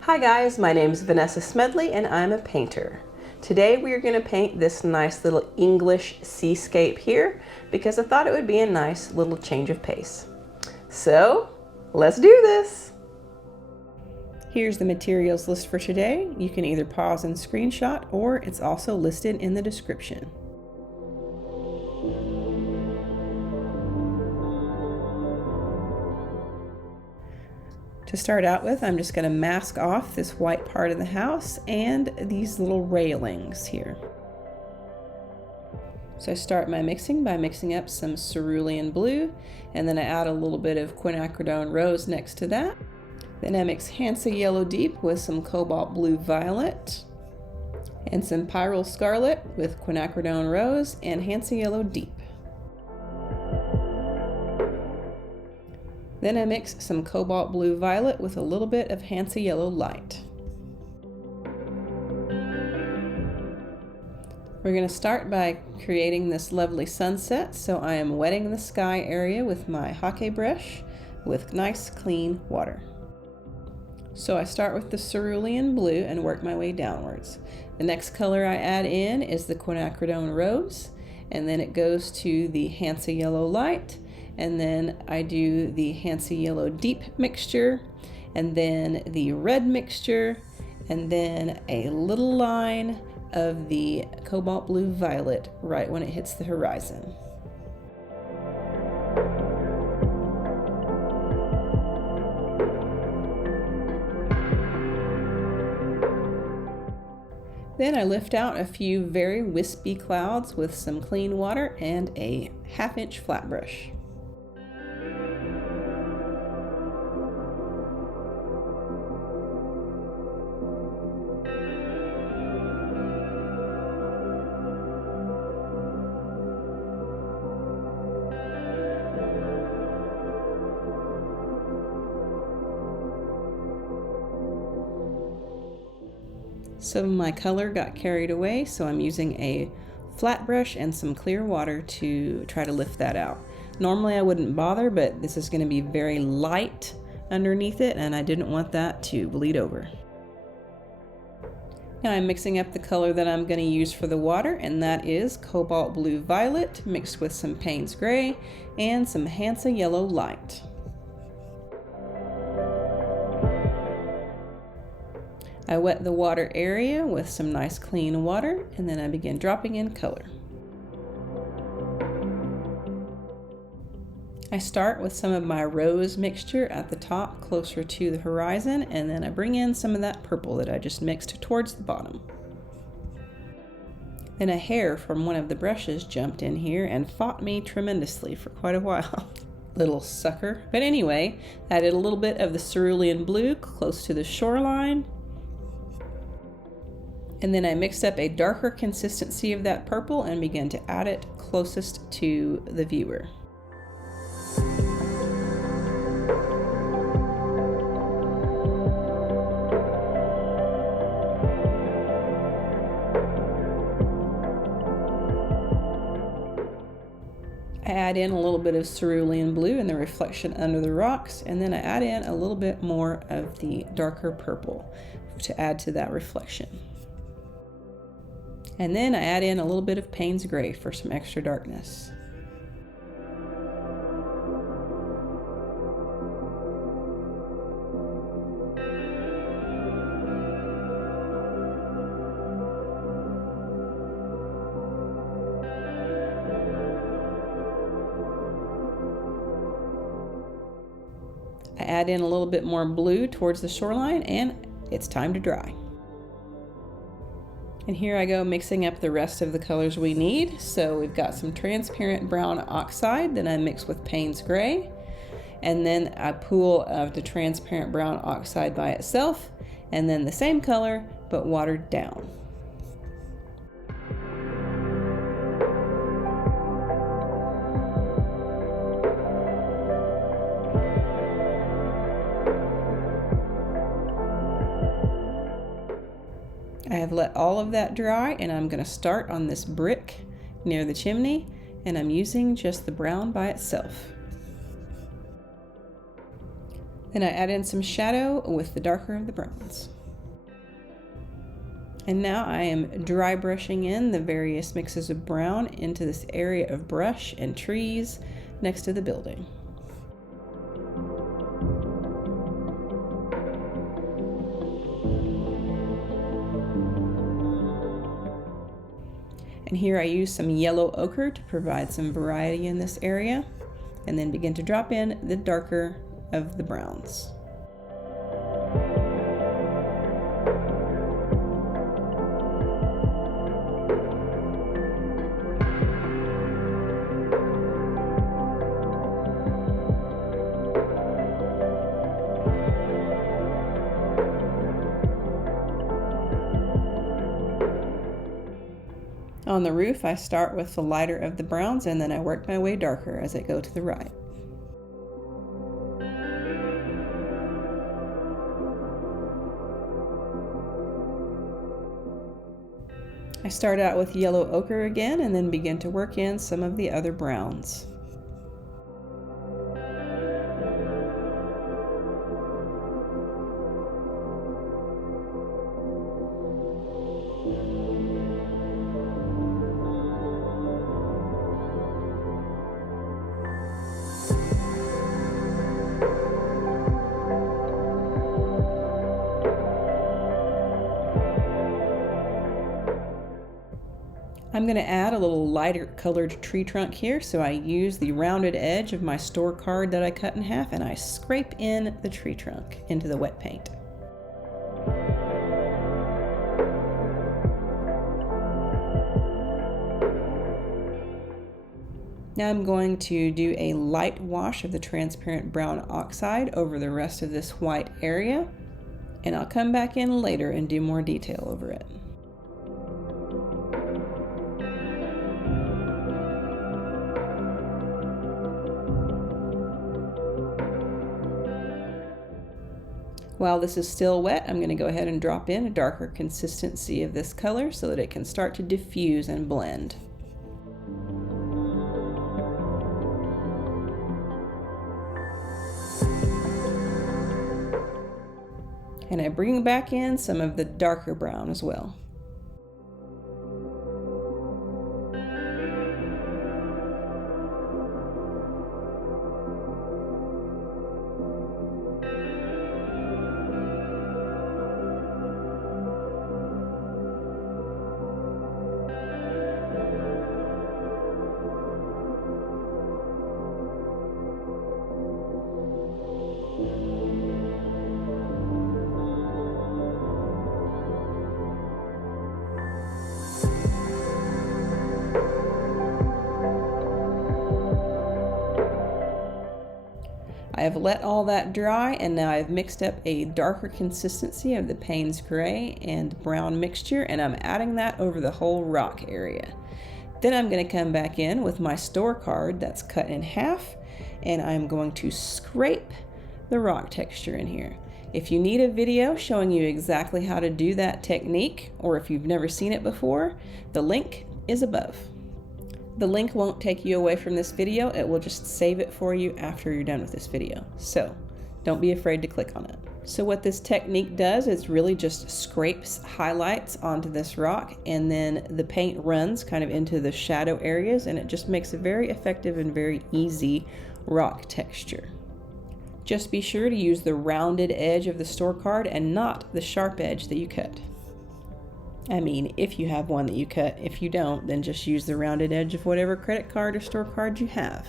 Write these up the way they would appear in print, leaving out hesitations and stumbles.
Hi guys, my name is Vanessa Smedley and I'm a painter. Today we are going to paint this nice little English seascape here because I thought it would be a nice little change of pace. So let's do this! Here's the materials list for today. You can either pause and screenshot, or it's also listed in the description. To start out with, I'm just going to mask off this white part of the house and these little railings here. So I start my mixing by mixing up some Cerulean Blue, and then I add a little bit of Quinacridone Rose next to that. Then I mix Hansa Yellow Deep with some Cobalt Blue Violet, and some Pyrrol Scarlet with Quinacridone Rose and Hansa Yellow Deep. Then I mix some Cobalt Blue Violet with a little bit of Hansa Yellow Light. We're going to start by creating this lovely sunset, so I am wetting the sky area with my Hake brush with nice clean water. So I start with the Cerulean Blue and work my way downwards. The next color I add in is the Quinacridone Rose, and then it goes to the Hansa Yellow Light, and then I do the Hansa Yellow Deep mixture, and then the red mixture, and then a little line of the Cobalt Blue Violet right when it hits the horizon. Then I lift out a few very wispy clouds with some clean water and a 1/2 inch flat brush. Some of my color got carried away, so I'm using a flat brush and some clear water to try to lift that out. Normally I wouldn't bother, but this is going to be very light underneath it, and I didn't want that to bleed over. Now I'm mixing up the color that I'm going to use for the water, and that is Cobalt Blue Violet mixed with some Payne's Gray and some Hansa Yellow Light. I wet the water area with some nice clean water, and then I begin dropping in color. I start with some of my rose mixture at the top closer to the horizon, and then I bring in some of that purple that I just mixed towards the bottom. Then a hair from one of the brushes jumped in here and fought me tremendously for quite a while. Little sucker. But anyway, I added a little bit of the Cerulean Blue close to the shoreline. And then I mixed up a darker consistency of that purple and began to add it closest to the viewer. I add in a little bit of Cerulean Blue and the reflection under the rocks, and then I add in a little bit more of the darker purple to add to that reflection. And then I add in a little bit of Payne's Gray for some extra darkness. I add in a little bit more blue towards the shoreline, and it's time to dry. And here I go mixing up the rest of the colors we need. So we've got some transparent brown oxide that I mix with Payne's Gray, and then a pool of the transparent brown oxide by itself, and then the same color but watered down. I have let all of that dry, and I'm going to start on this brick near the chimney, and I'm using just the brown by itself. Then I add in some shadow with the darker of the browns. And now I am dry brushing in the various mixes of brown into this area of brush and trees next to the building. And here I use some yellow ochre to provide some variety in this area, and then begin to drop in the darker of the browns. On the roof, I start with the lighter of the browns and then I work my way darker as I go to the right. I start out with yellow ochre again and then begin to work in some of the other browns. I'm going to add a little lighter colored tree trunk here, so I use the rounded edge of my store card that I cut in half and I scrape in the tree trunk into the wet paint. Now I'm going to do a light wash of the transparent brown oxide over the rest of this white area, and I'll come back in later and do more detail over it. While this is still wet, I'm going to go ahead and drop in a darker consistency of this color so that it can start to diffuse and blend. And I bring back in some of the darker brown as well. I have let all that dry, and now I've mixed up a darker consistency of the Payne's gray and brown mixture, and I'm adding that over the whole rock area. Then I'm going to come back in with my store card that's cut in half, and I'm going to scrape the rock texture in here. If you need a video showing you exactly how to do that technique, or if you've never seen it before, the link is above. The link won't take you away from this video, it will just save it for you after you're done with this video. So don't be afraid to click on it. So what this technique does is really just scrapes highlights onto this rock, and then the paint runs kind of into the shadow areas, and it just makes a very effective and very easy rock texture. Just be sure to use the rounded edge of the store card and not the sharp edge that you cut. I mean, if you have one that you cut. If you don't, then just use the rounded edge of whatever credit card or store card you have.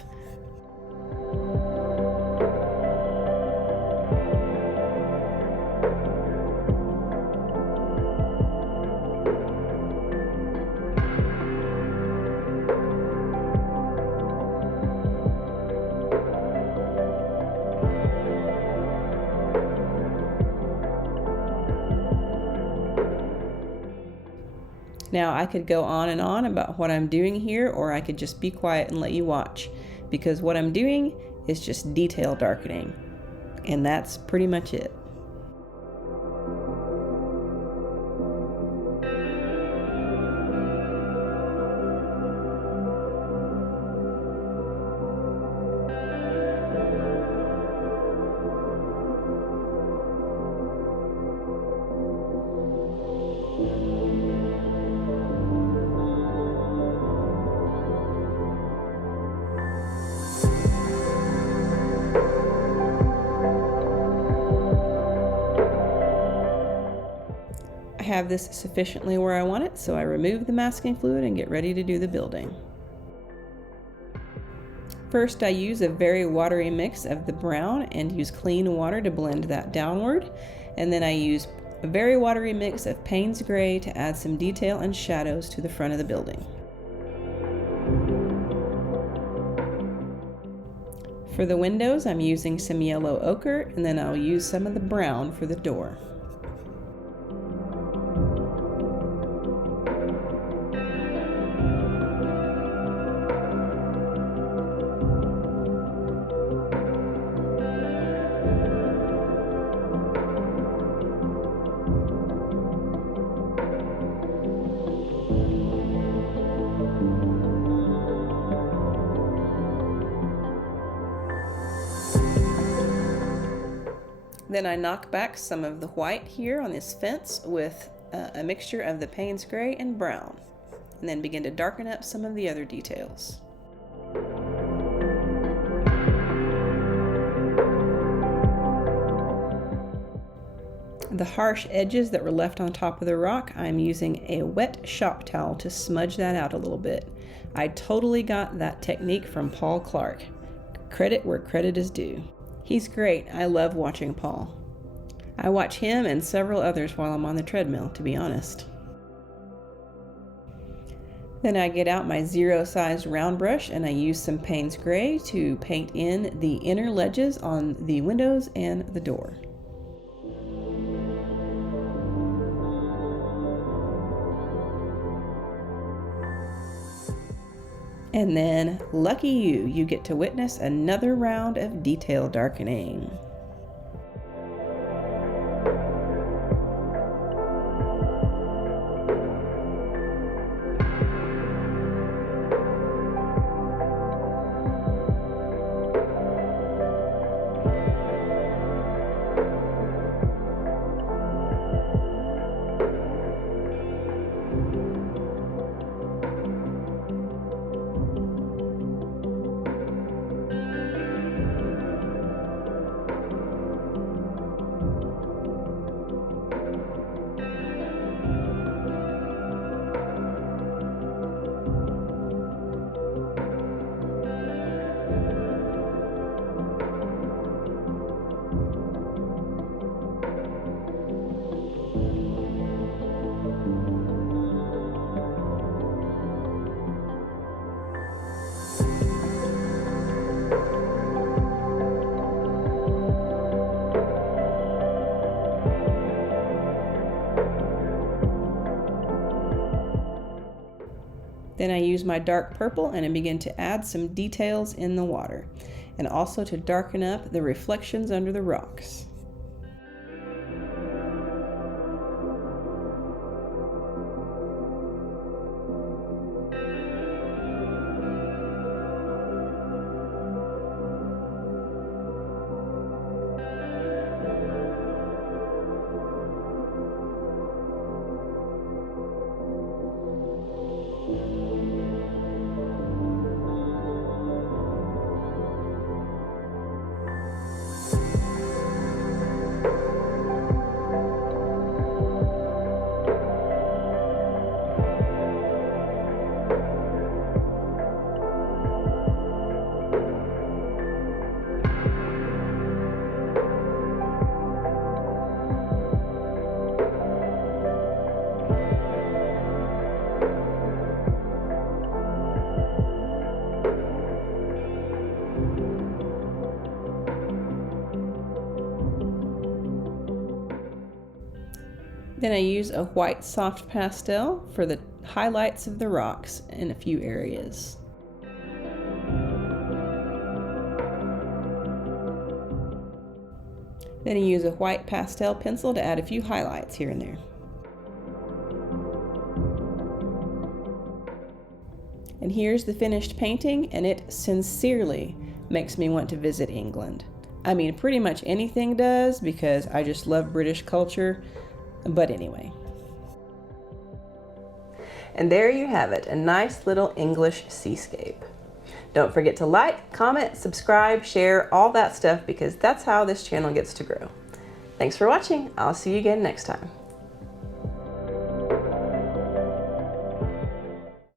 Now I could go on and on about what I'm doing here, or I could just be quiet and let you watch, because what I'm doing is just detail darkening, and that's pretty much it. I have this sufficiently where I want it, so I remove the masking fluid and get ready to do the building. First, I use a very watery mix of the brown and use clean water to blend that downward. And then I use a very watery mix of Payne's Gray to add some detail and shadows to the front of the building. For the windows, I'm using some yellow ochre, and then I'll use some of the brown for the door. Then I knock back some of the white here on this fence with a mixture of the Payne's Gray and brown, and then begin to darken up some of the other details. The harsh edges that were left on top of the rock, I'm using a wet shop towel to smudge that out a little bit. I totally got that technique from Paul Clark. Credit where credit is due. He's great. I love watching Paul. I watch him and several others while I'm on the treadmill, to be honest. Then I get out my zero-sized round brush and I use some Payne's Gray to paint in the inner ledges on the windows and the door. And then, lucky you, you get to witness another round of detail darkening. Then I use my dark purple and I begin to add some details in the water, and also to darken up the reflections under the rocks. Then I use a white soft pastel for the highlights of the rocks in a few areas. Then I use a white pastel pencil to add a few highlights here and there. And here's the finished painting, and it sincerely makes me want to visit England. I mean, pretty much anything does, because I just love British culture. But anyway. And there you have it, a nice little English seascape. Don't forget to like, comment, subscribe, share, all that stuff, because that's how this channel gets to grow. Thanks for watching. I'll see you again next time.